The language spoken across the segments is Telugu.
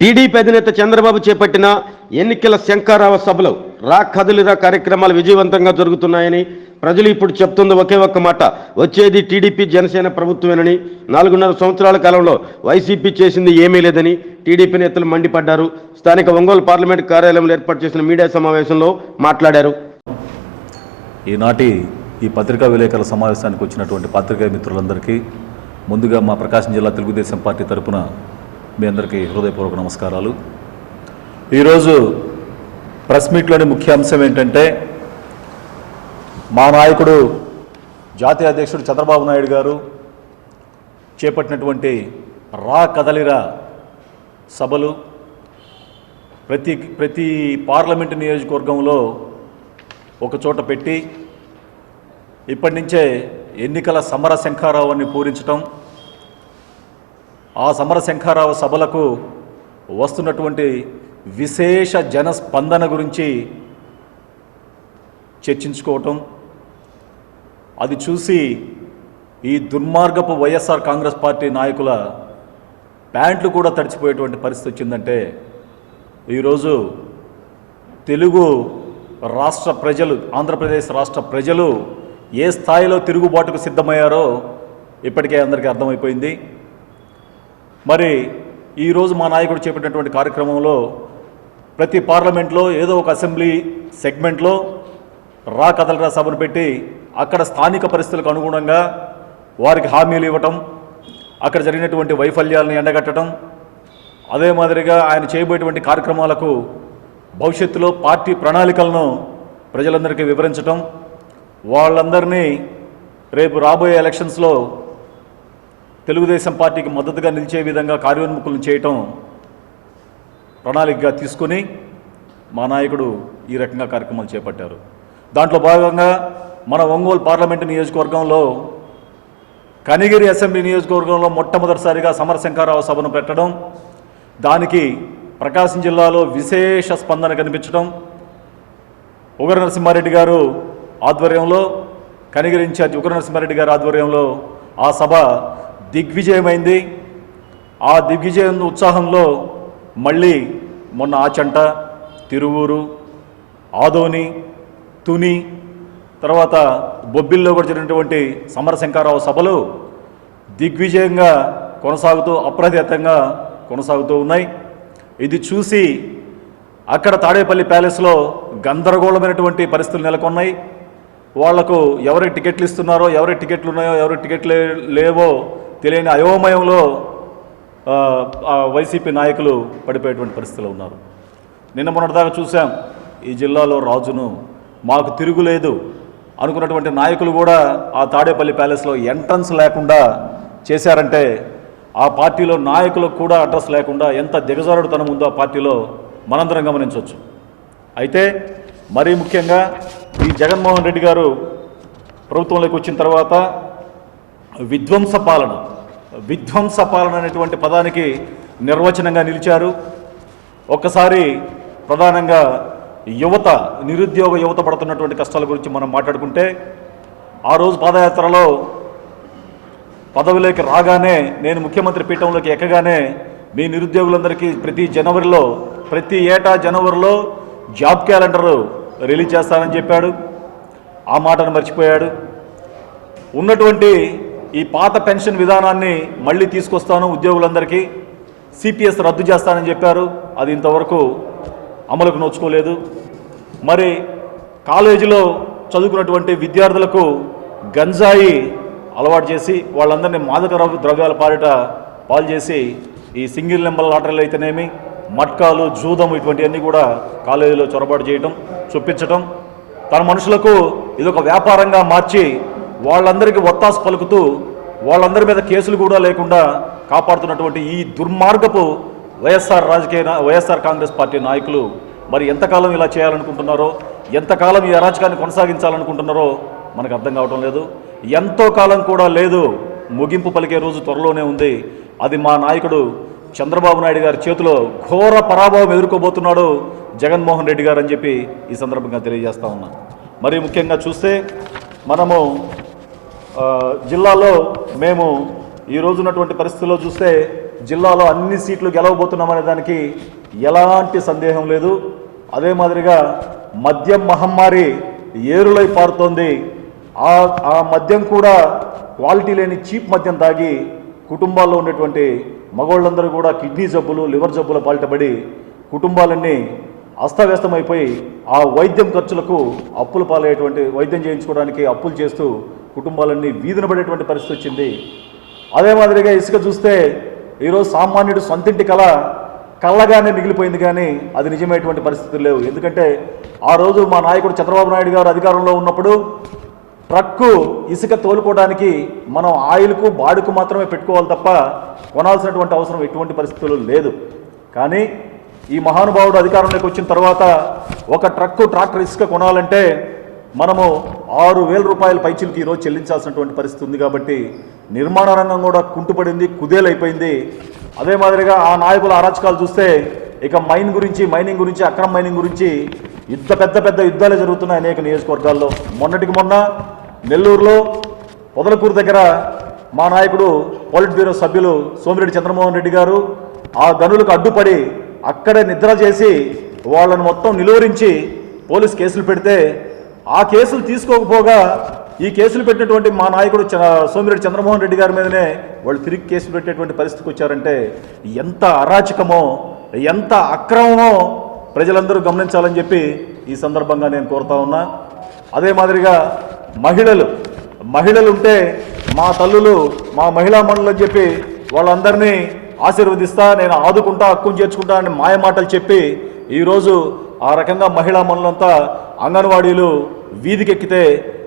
టీడీపీ అధినేత చంద్రబాబు చేపట్టిన ఎన్నికల శంకారావ సభలో రా కదిలిరా కార్యక్రమాలు విజయవంతంగా జరుగుతున్నాయని ప్రజలు ఇప్పుడు చెప్తుంది ఒకే ఒక్క మాట. వచ్చేది టీడీపీ జనసేన ప్రభుత్వమేనని నాలుగున్నర సంవత్సరాల కాలంలో వైసీపీ చేసింది ఏమీ లేదని టీడీపీ నేతలు మండిపడ్డారు. స్థానిక ఒంగోలు పార్లమెంట్ కార్యాలయంలో ఏర్పాటు చేసిన మీడియా సమావేశంలో మాట్లాడారు. ఈనాటి ఈ పత్రికా విలేకరుల సమావేశానికి వచ్చినటువంటి పత్రికా మిత్రులందరికీ ముందుగా మా ప్రకాశం జిల్లా తెలుగుదేశం పార్టీ తరపున మీ అందరికీ హృదయపూర్వక నమస్కారాలు. ఈరోజు ప్రెస్ మీట్లోని ముఖ్య అంశం ఏంటంటే మా నాయకుడు జాతీయ అధ్యక్షుడు చంద్రబాబు నాయుడు గారు చేపట్టినటువంటి రా కదలిరా సభలు ప్రతి ప్రతి పార్లమెంటు నియోజకవర్గంలో ఒక చోట పెట్టి ఇప్పటి నుంచే ఎన్నికల సమర శంఖారావాన్ని పూరించటం ఆ సమరశంఖారావు సభలకు వస్తున్నటువంటి విశేష జనస్పందన గురించి చర్చించుకోవటం. అది చూసి ఈ దుర్మార్గపు వైఎస్ఆర్ కాంగ్రెస్ పార్టీ నాయకుల ప్యాంట్లు కూడా తడిచిపోయేటువంటి పరిస్థితి వచ్చిందంటే ఈరోజు తెలుగు రాష్ట్ర ప్రజలు ఆంధ్రప్రదేశ్ రాష్ట్ర ప్రజలు ఏ స్థాయిలో తిరుగుబాటుకు సిద్ధమయ్యారో ఇప్పటికే అందరికీ అర్థమైపోయింది. మరి ఈరోజు మా నాయకుడు చేపట్టినటువంటి కార్యక్రమంలో ప్రతి పార్లమెంట్లో ఏదో ఒక అసెంబ్లీ సెగ్మెంట్లో రా కదలరా సభను పెట్టి అక్కడ స్థానిక పరిస్థితులకు అనుగుణంగా వారికి హామీలు ఇవ్వటం అక్కడ జరిగినటువంటి వైఫల్యాలను ఎండగట్టడం అదే మాదిరిగా ఆయన చేయబోయేటువంటి కార్యక్రమాలకు భవిష్యత్తులో పార్టీ ప్రణాళికలను ప్రజలందరికీ వివరించటం వాళ్ళందరినీ రేపు రాబోయే ఎలక్షన్స్లో తెలుగుదేశం పార్టీకి మద్దతుగా నిలిచే విధంగా కార్యోన్ముఖులను చేయటం ప్రణాళికగా తీసుకొని మా నాయకుడు ఈ రకంగా కార్యక్రమాలు చేపట్టారు. దాంట్లో భాగంగా మన ఒంగోలు పార్లమెంటు నియోజకవర్గంలో కనిగిరి అసెంబ్లీ నియోజకవర్గంలో మొట్టమొదటిసారిగా సమరశంకారావు సభను పెట్టడం దానికి ప్రకాశం జిల్లాలో విశేష స్పందన కనిపించడం ఉగ్ర నరసింహారెడ్డి గారు ఆధ్వర్యంలో కనిగిరి ఇన్ఛార్జ్ ఉగ్ర నరసింహారెడ్డి గారి ఆధ్వర్యంలో ఆ సభ దిగ్విజయమైంది. ఆ దిగ్విజయం ఉత్సాహంలో మళ్ళీ మొన్న ఆచంట తిరువూరు ఆదోని తుని తర్వాత బొబ్బిల్లో కూడా జరిగినటువంటి సమరశంకారావు సభలు దిగ్విజయంగా కొనసాగుతూ అప్రతిహతంగా కొనసాగుతూ ఉన్నాయి. ఇది చూసి అక్కడ తాడేపల్లి ప్యాలెస్లో గందరగోళమైనటువంటి పరిస్థితులు నెలకొన్నాయి. వాళ్ళకు ఎవరికి టికెట్లు ఇస్తున్నారో ఎవరికి టికెట్లు ఉన్నాయో ఎవరికి టికెట్లు లేవో తెలియని అయోమయంలో వైసీపీ నాయకులు పడిపోయేటువంటి పరిస్థితిలో ఉన్నారు. నిన్న మొన్నటిదాకా చూసాం ఈ జిల్లాలో రాజును మాకు తిరుగులేదు అనుకున్నటువంటి నాయకులు కూడా ఆ తాడేపల్లి ప్యాలెస్లో ఎంట్రన్స్ లేకుండా చేశారంటే ఆ పార్టీలో నాయకులకు కూడా అడ్రస్ లేకుండా ఎంత దిగజారుడుతనం ఉందో ఆ పార్టీలో మనందరం గమనించవచ్చు. అయితే మరీ ముఖ్యంగా ఈ జగన్మోహన్ రెడ్డి గారు ప్రభుత్వంలోకి వచ్చిన తర్వాత విధ్వంస పాలన విధ్వంస పాలన అనేటువంటి పదానికి నిర్వచనంగా నిలిచారు. ఒక్కసారి ప్రధానంగా యువత నిరుద్యోగ యువత పడుతున్నటువంటి కష్టాల గురించి మనం మాట్లాడుకుంటే ఆ రోజు పాదయాత్రలో పదవిలోకి రాగానే నేను ముఖ్యమంత్రి పీఠంలోకి ఎక్కగానే మీ నిరుద్యోగులందరికీ ప్రతి జనవరిలో ప్రతి ఏటా జనవరిలో జాబ్ క్యాలెండర్ రిలీజ్ చేస్తానని చెప్పాడు. ఆ మాటను మర్చిపోయాడు. ఉన్నటువంటి ఈ పాత పెన్షన్ విధానాన్ని మళ్ళీ తీసుకొస్తాను ఉద్యోగులందరికీ. సిపిఎస్ రద్దు చేస్తానని చెప్పారు. అది ఇంతవరకు అమలుకు నోచుకోలేదు. మరి కాలేజీలో చదువుకున్నటువంటి విద్యార్థులకు గంజాయి అలవాటు చేసి వాళ్ళందరినీ మాదక ద్రవ్యాల పాలిట పాలు చేసి ఈ సింగిల్ నెంబర్ లాటరీలు అయితేనేమి మట్కాలు జూదం ఇటువంటివన్నీ కూడా కాలేజీలో చొరబాటు చేయటం చూపించటం తన మనుషులకు ఇదొక వ్యాపారంగా మార్చి వాళ్ళందరికీ ఒత్తాసు పలుకుతూ వాళ్ళందరి మీద కేసులు కూడా లేకుండా కాపాడుతున్నటువంటి ఈ దుర్మార్గపు వైఎస్ఆర్ రాజకీయ వైఎస్ఆర్ కాంగ్రెస్ పార్టీ నాయకులు మరి ఎంతకాలం ఇలా చేయాలనుకుంటున్నారో ఎంతకాలం ఈ అరాచకాన్ని కొనసాగించాలనుకుంటున్నారో మనకు అర్థం కావటం లేదు. ఎంతో కాలం కూడా లేదు ముగింపు పలికే రోజు త్వరలోనే ఉంది. అది మా నాయకుడు చంద్రబాబు నాయుడు గారి చేతిలో ఘోర పరాభవం ఎదుర్కోబోతున్నాడు జగన్మోహన్ రెడ్డి గారు అని చెప్పి ఈ సందర్భంగా తెలియజేస్తా ఉన్నా. మరి ముఖ్యంగా చూస్తే మనము జిల్లాలో మేము ఈ రోజు ఉన్నటువంటి పరిస్థితుల్లో చూస్తే జిల్లాలో అన్ని సీట్లు గెలవబోతున్నామనే దానికి ఎలాంటి సందేహం లేదు. అదే మాదిరిగా మద్యం మహమ్మారి ఏరులై పారుతోంది. ఆ ఆ మద్యం కూడా క్వాలిటీ లేని చీప్ మద్యం తాగి కుటుంబాల్లో ఉండేటువంటి మగవాళ్ళందరూ కూడా కిడ్నీ జబ్బులు లివర్ జబ్బుల పాల్టబడి కుటుంబాలన్నీ అస్తవ్యస్తమైపోయి ఆ వైద్యం ఖర్చులకు అప్పులు పాలయ్యేటువంటి వైద్యం చేయించుకోవడానికి అప్పులు చేస్తూ కుటుంబాలన్నీ వీధిన పడేటువంటి పరిస్థితి వచ్చింది. అదే మాదిరిగా ఇసుక చూస్తే ఈరోజు సామాన్యుడు సొంతింటి కళ కళ్ళగానే మిగిలిపోయింది కానీ అది నిజమైనటువంటి పరిస్థితులు లేవు. ఎందుకంటే ఆ రోజు మా నాయకుడు చంద్రబాబు నాయుడు గారు అధికారంలో ఉన్నప్పుడు ట్రక్కు ఇసుక తోలుకోవడానికి మనం ఆయిల్కు బాడుకు మాత్రమే పెట్టుకోవాలి తప్ప కొనాల్సినటువంటి అవసరం ఎటువంటి పరిస్థితులు లేదు. కానీ ఈ మహానుభావుడు అధికారంలోకి వచ్చిన తర్వాత ఒక ట్రక్కు ట్రాక్టర్ ఇసుక కొనాలంటే మనము ఆరు వేల రూపాయల పైచిలకి ఈరోజు చెల్లించాల్సినటువంటి పరిస్థితి ఉంది కాబట్టి నిర్మాణ రంగం కూడా కుంటుపడింది కుదేలైపోయింది. అదే మాదిరిగా ఆ నాయకుల అరాచకాలు చూస్తే ఇక మైన్ గురించి మైనింగ్ గురించి అక్రమ మైనింగ్ గురించి యుద్ధ పెద్ద పెద్ద యుద్ధాలు జరుగుతున్నాయి అనేక నియోజకవర్గాల్లో. మొన్నటికి మొన్న నెల్లూరులో పొదలకూరు దగ్గర మా నాయకుడు పోలిట్ బ్యూరో సభ్యులు సోమిరెడ్డి చంద్రమోహన్ రెడ్డి గారు ఆ గనులకు అడ్డుపడి అక్కడే నిద్ర చేసి వాళ్ళను మొత్తం నిలువరించి పోలీస్ కేసులు పెడితే ఆ కేసులు తీసుకోకపోగా ఈ కేసులు పెట్టినటువంటి మా నాయకుడు చ- సోమిరెడ్డి చంద్రమోహన్ రెడ్డి గారి మీదనే వాళ్ళు తిరిగి కేసులు పెట్టేటువంటి పరిస్థితికి వచ్చారంటే ఎంత అరాచకమో ఎంత అక్రమమో ప్రజలందరూ గమనించాలని చెప్పి ఈ సందర్భంగా నేను కోరుతా ఉన్నా. అదే మాదిరిగా మహిళలు మహిళలు ఉంటే మా తల్లులు మా మహిళా మండలి అని చెప్పి వాళ్ళందరినీ ఆశీర్వదిస్తా నేను ఆదుకుంటా హక్కును చేర్చుకుంటా అని మాయ మాటలు చెప్పి ఈరోజు ఆ రకంగా మహిళా మండలంతా అంగన్వాడీలు వీధికెక్కితే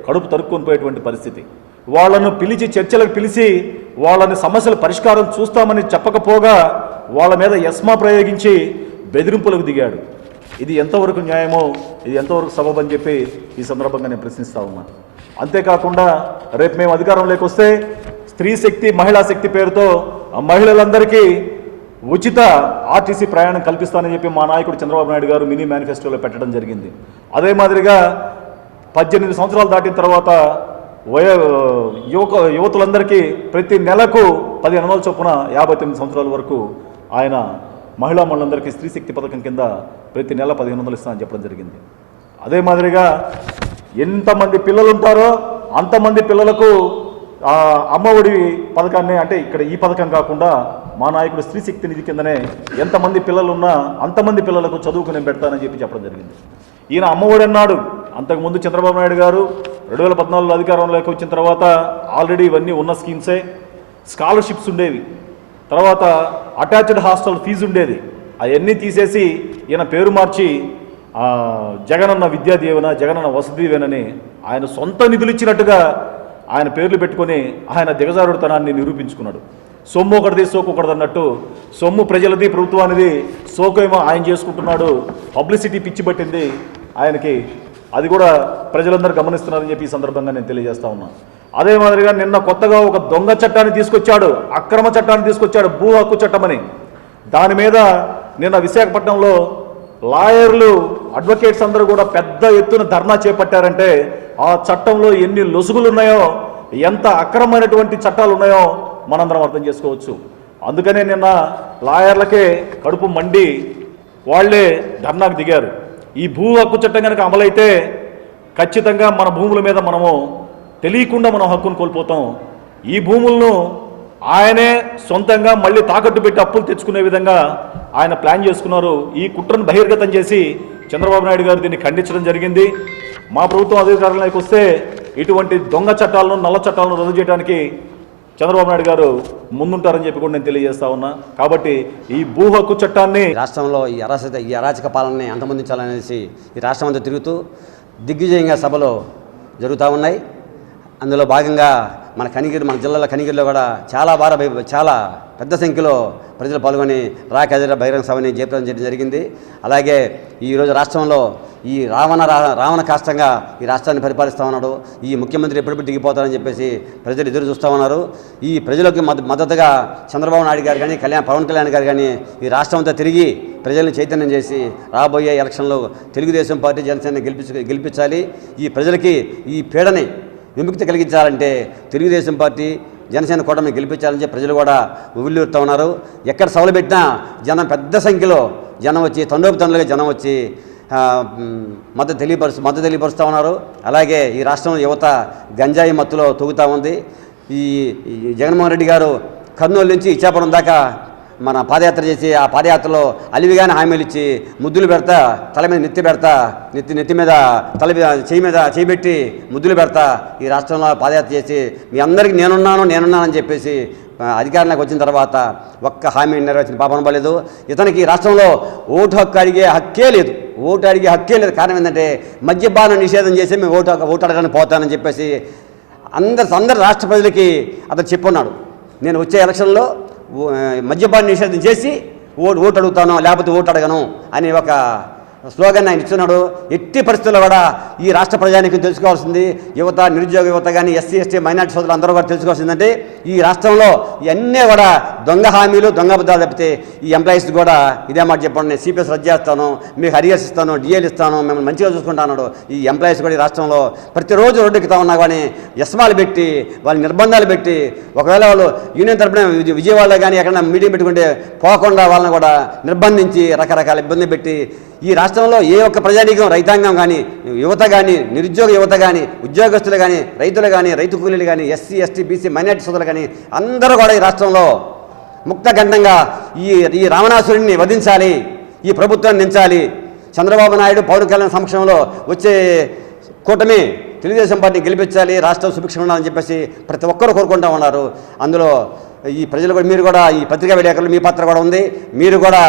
కడుపు తరుక్కొని పోయేటువంటి పరిస్థితి. వాళ్ళను పిలిచి చర్చలకు పిలిచి వాళ్ళని సమస్యల పరిష్కారం చూస్తామని చెప్పకపోగా వాళ్ళ మీద ఎస్మా ప్రయోగించి బెదిరింపులకు దిగాడు. ఇది ఎంతవరకు న్యాయమో ఇది ఎంతవరకు సబబని చెప్పి ఈ సందర్భంగా నేను ప్రశ్నిస్తా ఉన్నా. అంతేకాకుండా రేపు మేము అధికారంలోకి వస్తే స్త్రీ శక్తి మహిళా శక్తి పేరుతో మహిళలందరికీ ఉచిత ఆర్టీసీ ప్రయాణం కల్పిస్తానని చెప్పి మా నాయకుడు చంద్రబాబు నాయుడు గారు మినీ మేనిఫెస్టోలో పెట్టడం జరిగింది. అదే మాదిరిగా పద్దెనిమిది సంవత్సరాలు దాటిన తర్వాత వయో యువక యువతులందరికీ ప్రతి నెలకు పదిహేను వందల చొప్పున యాభై తొమ్మిది సంవత్సరాల వరకు ఆయన మహిళా మనులందరికీ స్త్రీ శక్తి పథకం కింద ప్రతి నెల పదిహేను వందలు ఇస్తానని చెప్పడం జరిగింది. అదే మాదిరిగా ఎంతమంది పిల్లలు ఉంటారో అంతమంది పిల్లలకు అమ్మఒడి పథకాన్ని అంటే ఇక్కడ ఈ పథకం కాకుండా మా నాయకుడు స్త్రీ శక్తి నిధి కిందనే ఎంతమంది పిల్లలు ఉన్నా అంతమంది పిల్లలకు చదువుకు నేను పెడతానని చెప్పి చెప్పడం జరిగింది. ఈయన అమ్మఒడి అన్నాడు. అంతకుముందు చంద్రబాబు నాయుడు గారు రెండు వేల పద్నాలుగులో అధికారంలోకి వచ్చిన తర్వాత ఆల్రెడీ ఇవన్నీ ఉన్న స్కీమ్సే. స్కాలర్షిప్స్ ఉండేవి. తర్వాత అటాచ్డ్ హాస్టల్ ఫీజు ఉండేది. అవన్నీ తీసేసి ఈయన పేరు మార్చి జగనన్న విద్యా దీవెన జగనన్న వసతి దీవెనని ఆయన సొంత నిధులు ఇచ్చినట్టుగా ఆయన పేర్లు పెట్టుకొని ఆయన దిగజారుడుతనాన్ని నిరూపించుకున్నాడు. సొమ్ము ఒకటిది సోకు ఒకటిది అన్నట్టు సొమ్ము ప్రజలది ప్రభుత్వానిది సోకేమో ఆయన చేసుకుంటున్నాడు. పబ్లిసిటీ పిచ్చి పట్టింది. ఆయనకి అది కూడా ప్రజలందరూ గమనిస్తున్నారని చెప్పి ఈ సందర్భంగా నేను తెలియజేస్తా ఉన్నా. అదే మాదిరిగా నిన్న కొత్తగా ఒక దొంగ చట్టాన్ని తీసుకొచ్చాడు అక్రమ చట్టాన్ని తీసుకొచ్చాడు భూ హక్కు చట్టమని దాని మీద నిన్న విశాఖపట్నంలో లాయర్లు అడ్వకేట్స్ అందరూ కూడా పెద్ద ఎత్తున ధర్నా చేపట్టారంటే ఆ చట్టంలో ఎన్ని లొసుగులు ఉన్నాయో ఎంత అక్రమమైనటువంటి చట్టాలు ఉన్నాయో మనందరం అర్థం చేసుకోవచ్చు. అందుకనే నిన్న లాయర్లకే కడుపు మండి వాళ్ళే ధర్నాకు దిగారు. ఈ భూ హక్కు చట్టం కనుక అమలైతే ఖచ్చితంగా మన భూముల మీద మనము తెలియకుండా మనం హక్కును కోల్పోతాం. ఈ భూములను ఆయనే సొంతంగా మళ్ళీ తాకట్టు పెట్టి అప్పులు తెచ్చుకునే విధంగా ఆయన ప్లాన్ చేసుకున్నారు. ఈ కుట్రను బహిర్గతం చేసి చంద్రబాబు నాయుడు గారు దీన్ని ఖండించడం జరిగింది. మా ప్రభుత్వం అధికారంలోకి వస్తే ఇటువంటి దొంగ చట్టాలను నల్ల చట్టాలను రద్దు చేయడానికి చంద్రబాబు నాయుడు గారు ముందుంటారని చెప్పి కూడా నేను తెలియజేస్తా ఉన్నా. కాబట్టి ఈ భూ హక్కు చట్టాన్ని రాష్ట్రంలో ఈ అరాచక ఈ అరాచక పాలనని అంతమొందించాలనేసి ఈ రాష్ట్రం అంతా తిరుగుతూ దిగ్విజయంగా సభలో జరుగుతూ ఉన్నాయి. అందులో భాగంగా మన కనిగిరి మన జిల్లాలో కనిగిరిలో కూడా చాలా బాగా చాలా పెద్ద సంఖ్యలో ప్రజలు పాల్గొని రాకదిర బహిరంగ సభని జయప్రదం చేయడం జరిగింది. అలాగే ఈరోజు రాష్ట్రంలో ఈ రావణ రా- రావణ కాష్టంగా ఈ రాష్ట్రాన్ని పరిపాలిస్తూ ఉన్నాడు. ఈ ముఖ్యమంత్రి ఎప్పుడెప్పుడు దిగిపోతారని చెప్పేసి ప్రజలు ఎదురు చూస్తూ ఉన్నారు. ఈ ప్రజలకు మద్ద- మద్దతుగా చంద్రబాబు నాయుడు గారు కానీ కళ్యాణ్ పవన్ కళ్యాణ్ గారు కానీ ఈ రాష్ట్రం అంతా తిరిగి ప్రజల్ని చైతన్యం చేసి రాబోయే ఎలక్షన్లో తెలుగుదేశం పార్టీ జనసేన గెలిపించ గెలిపించాలి. ఈ ప్రజలకి ఈ పీడని విముక్తి కలిగించాలంటే తెలుగుదేశం పార్టీ జనసేన కూటమిని గెలిపించాలని చెప్పి ప్రజలు కూడా ఉవ్విల్లుతూ ఉన్నారు. ఎక్కడ సభలు పెట్టినా జనం పెద్ద సంఖ్యలో జనం వచ్చి తండోపు తండ్రులుగా జనం వచ్చి మద్దతు తెలియపరుస్తూ మద్దతు తెలియపరుస్తూ ఉన్నారు. అలాగే ఈ రాష్ట్రంలో యువత గంజాయి మత్తులో తూగుతూ ఉంది. ఈ ఈ జగన్మోహన్ రెడ్డి గారు కర్నూలు నుంచి ఇచ్చాపురం దాకా మన పాదయాత్ర చేసి ఆ పాదయాత్రలో అలివిగానే హామీలు ఇచ్చి ముద్దులు పెడతా తల మీద నెత్తి పెడతా నెత్తి నెత్తి మీద తల మీద చేయి మీద చేయి పెట్టి ముద్దులు పెడతా ఈ రాష్ట్రంలో పాదయాత్ర చేసి మీ అందరికీ నేనున్నాను నేనున్నానని చెప్పేసి అధికారంలోకి వచ్చిన తర్వాత ఒక్క హామీ నెరవేర్చిన పాపం పడలేదు ఇతనికి ఈ రాష్ట్రంలో ఓటు హక్కు అడిగే హక్కే లేదు. ఓటు అడిగే హక్కే లేదు. కారణం ఏంటంటే మద్యపాన నిషేధం చేసి మేము ఓటు ఓటు అడగడానికి పోతానని చెప్పేసి అందరు అందరు రాష్ట్ర ప్రజలకి అతను చెప్పున్నాడు. నేను వచ్చే ఎలక్షన్లో మద్యపాన్ని నిషేధం చేసి ఓటు ఓటు అడుగుతాను లేకపోతే ఓటు అడగను అని ఒక స్లోగన్ ఆయన ఇస్తున్నాడు ఎట్టి పరిస్థితుల్లో కూడా ఈ రాష్ట్ర ప్రజానికి తెలుసుకోవాల్సింది. యువత నిరుద్యోగ యువత కానీ ఎస్సీ ఎస్టీ మైనార్టీ సోదరులు అందరూ కూడా తెలుసుకోవాల్సిందంటే ఈ రాష్ట్రంలో ఇవన్నీ కూడా దొంగ హామీలు దొంగ అబద్ధాలు తప్పితే ఈ ఎంప్లాయీస్ కూడా ఇదే మాట చెప్పండి. నేను సిపిఎస్ రద్దు చేస్తాను మీకు హరియర్స్ ఇస్తాను డిఎల్ ఇస్తాను మిమ్మల్ని మంచిగా చూసుకుంటాను ఈ ఎంప్లాయీస్ కూడా ఈ రాష్ట్రంలో ప్రతిరోజు రోడ్డు ఎక్కుతా ఉన్నా కానీ ఎస్మాలు పెట్టి వాళ్ళ నిర్బంధాలు పెట్టి ఒకవేళ వాళ్ళు యూనియన్ తరపున విజయ- విజయవాడలో కానీ ఎక్కడైనా మీటింగ్ పెట్టుకుంటే పోకుండా వాళ్ళని కూడా నిర్బంధించి రకరకాల ఇబ్బంది పెట్టి ఈ రాష్ట్రంలో ఏ ఒక్క ప్రజానీకం రైతాంగం కానీ యువత కానీ నిరుద్యోగ యువత కానీ ఉద్యోగస్తులు కానీ రైతులు కానీ రైతు కూలీలు కానీ ఎస్సీ ఎస్టీ బీసీ మైనార్టీ సోదరులు కానీ అందరూ కూడా ఈ రాష్ట్రంలో ముక్తఖండంగా ఈ ఈ రావణాసురుడిని వధించాలి ఈ ప్రభుత్వాన్ని నించాలి. చంద్రబాబు నాయుడు పవన్ కళ్యాణ్ సమక్షంలో వచ్చే కూటమి తెలుగుదేశం పార్టీని గెలిపించాలి రాష్ట్రం సుభిక్షం ఉండాలని చెప్పేసి ప్రతి ఒక్కరు కోరుకుంటా ఉన్నారు. అందులో ఈ ప్రజలు కూడా మీరు కూడా ఈ పత్రికా విలేకరులు మీ పాత్ర కూడా ఉంది. మీరు కూడా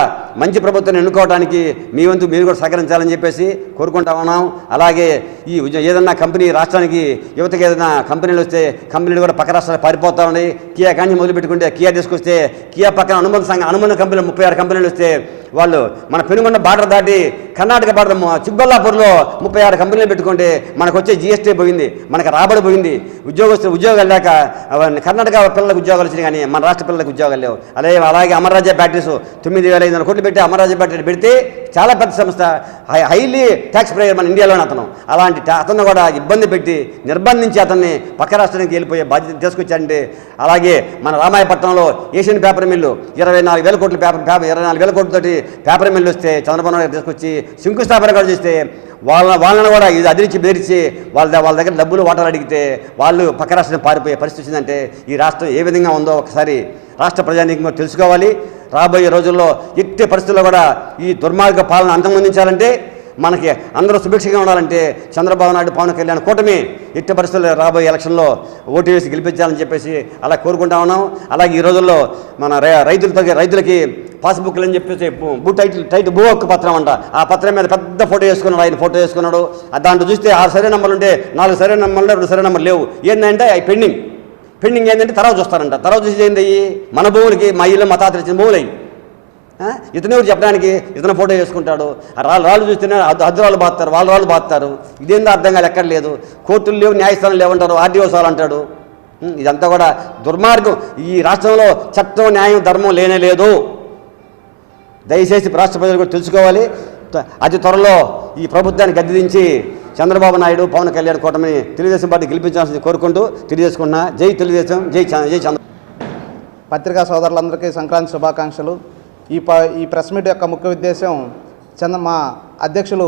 మంచి ప్రభుత్వాన్ని ఎన్నుకోవడానికి మీ వంతు మీరు కూడా సహకరించాలని చెప్పేసి కోరుకుంటా ఉన్నాం. అలాగే ఈ ఏదన్నా కంపెనీ రాష్ట్రానికి యువతకి ఏదైనా కంపెనీలు వస్తే కంపెనీలు కూడా పక్క రాష్ట్రాలు పారిపోతా ఉన్నాయి. కియా కానీ మొదలుపెట్టుకుంటే కియా తీసుకొస్తే కియా పక్కన అనుబంధ సంఘం అనుబంధ కంపెనీలు ముప్పై ఆరు కంపెనీలు వస్తే వాళ్ళు మన పెనుగొండ బార్డర్ దాటి కర్ణాటక బార్డర్ చిబ్బల్లాపూర్లో ముప్పై ఆరు కంపెనీలు పెట్టుకుంటే మనకు వచ్చే జిఎస్టీ పోయింది. మనకు రాబడి పోయింది. ఉద్యోగస్తులు ఉద్యోగాలు లేక కర్ణాటక పిల్లలకు ఉద్యోగాలు వచ్చినాయి కానీ మన రాష్ట్ర పిల్లలకు ఉద్యోగాలు లేవు. అదే అలాగే అమర్రాజ్య బ్యాటరీస్ తొమ్మిది వేల ఐదు వందల కోట్లు పెట్టి అమర్రాజ్య బ్యాటరీ పెడితే చాలా పెద్ద సంస్థ హై హైలీ ట్యాక్స్ ప్రేయర్ మన ఇండియాలోనే అతను. అలాంటి అతను కూడా ఇబ్బంది పెట్టి నిర్బంధించి అతన్ని పక్క రాష్ట్రానికి వెళ్ళిపోయే బాధ్యత తీసుకొచ్చారంటే అలాగే మన రామాయపట్నంలో ఏషియన్ పేపర్ మిల్లు ఇరవై నాలుగు వేల కోట్ల పేపర్ పేపర్ ఇరవై నాలుగు వేల కోట్లతోటి పేపర్ మిల్లు వస్తే చంద్రబాబు నాయుడు తీసుకొచ్చి శంకుస్థాపన కూడా చేస్తే వాళ్ళ వాళ్ళని కూడా ఇది అదిరించి బెదిరించి వాళ్ళ వాళ్ళ దగ్గర డబ్బులు వాటాలు అడిగితే వాళ్ళు పక్క రాష్ట్రం పారిపోయే పరిస్థితి వచ్చిందంటే ఈ రాష్ట్రం ఏ విధంగా ఉందో ఒకసారి రాష్ట్ర ప్రజానీకం తెలుసుకోవాలి. రాబోయే రోజుల్లో ఎట్టి పరిస్థితుల్లో కూడా ఈ దుర్మార్గ పాలన అంతమొందించాలంటే మనకి అందరూ సుభిక్షంగా ఉండాలంటే చంద్రబాబు నాయుడు పవన్ కళ్యాణ్ కూటమి ఎట్టి పరిస్థితుల్లో రాబోయే ఎలక్షన్లో ఓటు వేసి గెలిపించాలని చెప్పేసి అలా కోరుకుంటా ఉన్నాం. అలాగే ఈ రోజుల్లో మన రై- రైతులతో రైతులకి పాస్బుక్లు అని చెప్పేసి భూ- టైటిల్ టైటిల్ భూ హక్కు పత్రం అంట. ఆ పత్రం మీద పెద్ద ఫోటో వేసుకున్నాడు ఆయన ఫోటో వేసుకున్నాడు. దాంట్లో చూస్తే ఆరు సరే నెంబర్లు ఉంటే నాలుగు సరైన నెంబర్లు రెండు సరే నెంబర్లు లేవు. ఏంటంటే అవి పెండింగ్. పెండింగ్ ఏంటంటే తర్వాత చూస్తారంట. తర్వాత చూసి ఏంటి మన భూములకి మా ఇల్లు మా తాత ఇచ్చిన భూములు అయ్యి ఆ? ఇతనే చెప్పడానికి? ఇతను ఫోటో వేసుకుంటాడు. ఆ రాళ్ళు రాళ్ళు చూస్తేనే అద్దురాలు హద్దు బాస్తారు వాళ్ళ రాళ్ళు బాస్తారు ఇదేందో అర్థం కాదు ఎక్కడ లేదు. కోర్టులు లేవు న్యాయస్థానం లేవంటారు ఆర్డీఓ సార్ అంటాడు. ఇదంతా కూడా దుర్మార్గం. ఈ రాష్ట్రంలో చట్టం న్యాయం ధర్మం లేనే లేదు. దయచేసి రాష్ట్ర ప్రజలు కూడా తెలుసుకోవాలి. అతి త్వరలో ఈ ప్రభుత్వాన్ని గద్దెదించి చంద్రబాబు నాయుడు పవన్ కళ్యాణ్ కూటమిని తెలుగుదేశం పార్టీ గెలిపించాల్సింది కోరుకుంటూ తెలియజేసుకున్నా జై తెలుగుదేశం జై జై చంద్ర పత్రికా సోదరులందరికీ సంక్రాంతి శుభాకాంక్షలు. ఈ ప ఈ ప్రెస్ మీట్ యొక్క ముఖ్య ఉద్దేశం చంద్ర మా అధ్యక్షులు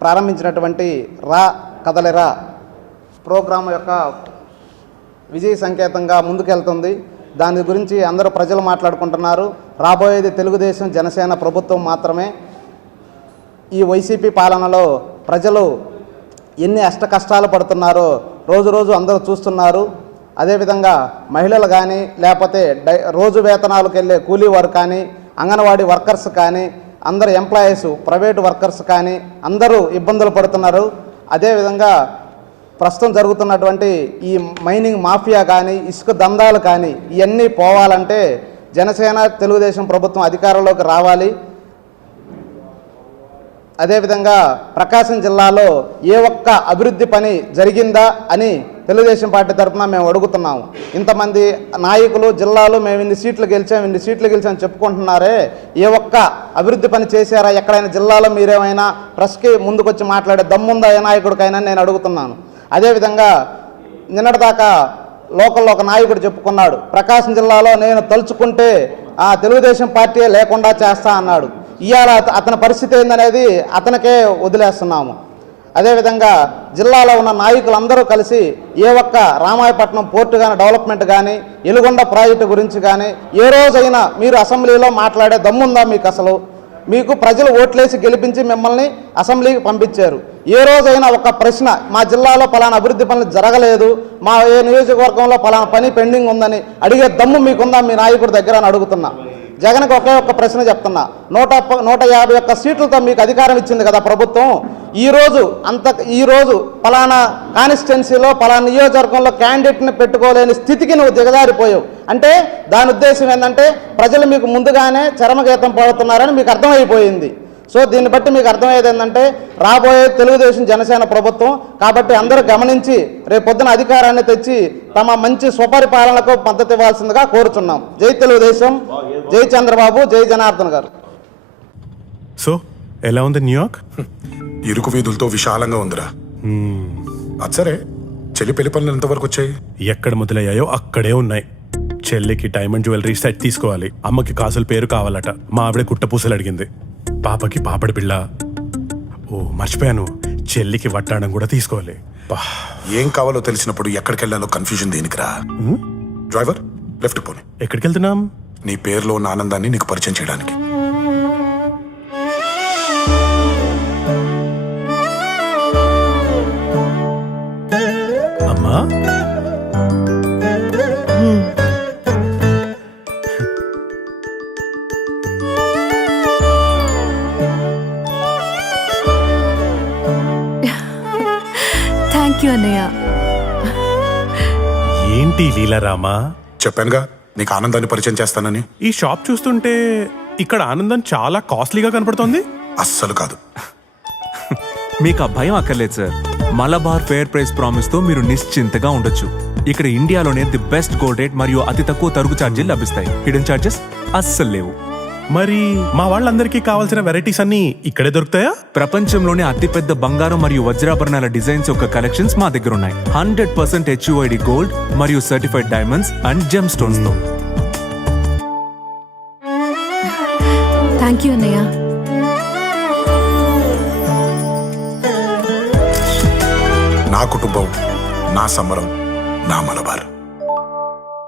ప్రారంభించినటువంటి రా కదలిరా ప్రోగ్రాం యొక్క విజయ సంకేతంగా ముందుకెళ్తుంది. దాని గురించి అందరూ ప్రజలు మాట్లాడుకుంటున్నారు. రాబోయేది తెలుగుదేశం జనసేన ప్రభుత్వం మాత్రమే. ఈ వైసీపీ పాలనలో ప్రజలు ఎన్ని అష్ట కష్టాలు పడుతున్నారో రోజు రోజు అందరూ చూస్తున్నారు. అదేవిధంగా మహిళలు కానీ లేకపోతే డై రోజు వేతనాలకు వెళ్ళే కూలీ వారు కానీ అంగన్వాడీ వర్కర్స్ కానీ అందరు ఎంప్లాయీస్ ప్రైవేటు వర్కర్స్ కానీ అందరూ ఇబ్బందులు పడుతున్నారు. అదేవిధంగా ప్రస్తుతం జరుగుతున్నటువంటి ఈ మైనింగ్ మాఫియా కానీ ఇసుక దందాలు కానీ ఇవన్నీ పోవాలంటే జనసేన తెలుగుదేశం ప్రభుత్వం అధికారంలోకి రావాలి. అదేవిధంగా ప్రకాశం జిల్లాలో ఏ ఒక్క అభివృద్ధి పని జరిగిందా అని తెలుగుదేశం పార్టీ తరఫున మేము అడుగుతున్నాము. ఇంతమంది నాయకులు జిల్లాలో మేము ఇన్ని సీట్లు గెలిచాం ఇన్ని సీట్లు గెలిచాం చెప్పుకుంటున్నారే. ఏ ఒక్క అభివృద్ధి పని చేశారా? ఎక్కడైనా జిల్లాలో మీరేమైనా ప్రెస్కి ముందుకొచ్చి మాట్లాడే దమ్ముందా? ఏ నాయకుడికైనా నేను అడుగుతున్నాను. అదేవిధంగా నిన్నటిదాకా లోకల్లో ఒక నాయకుడు చెప్పుకున్నాడు ప్రకాశం జిల్లాలో నేను తలుచుకుంటే ఆ తెలుగుదేశం పార్టీ లేకుండా చేస్తా అన్నాడు. ఇవాళ అతని పరిస్థితి ఏందనేది అతనికే వదిలేస్తున్నాము. అదేవిధంగా జిల్లాలో ఉన్న నాయకులందరూ కలిసి ఏ ఒక్క రామాయపట్నం పోర్టు కానీ డెవలప్మెంట్ కానీ ఎలుగొండ ప్రాజెక్టు గురించి కానీ ఏ రోజైనా మీరు అసెంబ్లీలో మాట్లాడే దమ్ముందా మీకు అసలు? మీకు ప్రజలు ఓట్లేసి గెలిపించి మిమ్మల్ని అసెంబ్లీకి పంపించారు. ఏ రోజైనా ఒక ప్రశ్న మా జిల్లాలో పలానా అభివృద్ధి పనులు జరగలేదు మా ఏ నియోజకవర్గంలో పలానా పని పెండింగ్ ఉందని అడిగే దమ్ము మీకుందా? మీ నాయకుడి దగ్గర అని అడుగుతున్నా. జగన్కి ఒకే ఒక్క ప్రశ్న చెప్తున్నా. నూట నూట యాభై ఒక్క సీట్లతో మీకు అధికారం ఇచ్చింది కదా ప్రభుత్వం? ఈరోజు అంత ఈరోజు పలానా కాన్స్టిట్యున్సీలో పలానా నియోజకవర్గంలో క్యాండిడేట్ని పెట్టుకోలేని స్థితికి నువ్వు దిగజారిపోయావు. అంటే దాని ఉద్దేశం ఏంటంటే ప్రజలు మీకు ముందుగానే చరమగీతం పాడుతున్నారని మీకు అర్థమైపోయింది. సో దీన్ని బట్టి మీకు అర్థమయ్యేది ఏంటంటే రాబోయే తెలుగుదేశం జనసేన ప్రభుత్వం కాబట్టి అందరూ గమనించి రేపొద్దున అధికారాన్ని తెచ్చి తమ మంచి స్వపరిపాలనకు మద్దతు ఇవ్వాల్సిందిగా కోరుచున్నాం. జై తెలుగుదేశం జై చంద్రబాబు జై జనార్దన్ గారు. సో ఎలా ఉంది న్యూయార్క్ ఇరుకు వీధులతో విశాలంగా ఉందిరా. అది సరే చెల్లి పెళ్ళి పనులు ఎంతవరకు వచ్చాయి? ఎక్కడ మొదలయ్యాయో అక్కడే ఉన్నాయి. చెల్లికి డైమండ్ జ్యువెలరీ సెట్ తీసుకోవాలి. అమ్మకి కాసుల పేరు కావాలట. మా ఆవిడ కుట్టపూసలు అడిగింది. పాపకి పాపడి పిల్ల. ఓ మర్చిపోయాను. చెల్లికి వట్టాడం కూడా తీసుకోవాలి. బా, ఏం కావాలో తెలిసినప్పుడు ఎక్కడికి వెళ్ళాలో కన్ఫ్యూజన్ దేనికిరా? డ్రైవర్ లెఫ్ట్ పోని. ఎక్కడికి వెళ్తున్నాం నీ పేరులో ఉన్న ఆనందాన్ని నీకు పరిచయం చేయడానికి. అమ్మా? లీలారామా చెప్పానుగా నీకు ఆనందాన్ని పరిచయం చేస్తానని. ఈ షాప్ చూస్తుంటే ఇక్కడ ఆనందం చాలా కాస్ట్లీగా కనపడుతోంది. అస్సలు కాదు. మీకు ఆ భయం అక్కర్లేదు సార్. మలబార్ ఫేర్ ప్రైస్ ప్రామిస్తో మీరు నిశ్చింతగా ఉండొచ్చు. ఇక్కడ ఇండియాలోనే ది బెస్ట్ గోల్డ్ రేట్ మరియు అతి తక్కువ తరుగు ఛార్జీలు లభిస్తాయి. హిడెన్ ఛార్జెస్ అస్సలు లేవు. మరి మా వాళ్ళందరికీ కావాల్సిన వెరైటీస్ అన్ని ఇక్కడే దొరుకుతాయా? ప్రపంచంలోనే అతిపెద్ద బంగారం మరియు వజ్రాభరణాల డిజైన్స్ యొక్క కలెక్షన్స్ మా దగ్గర ఉన్నాయి. హండ్రెడ్ పర్సెంట్ హెచ్యుఐడి గోల్డ్ మరియు సర్టిఫైడ్ డైమండ్స్ అండ్ జెమ్ స్టోన్స్తో. థ్యాంక్ యూ అన్నయ్య. నా కుటుంబం నా సంబరం నా మలబార్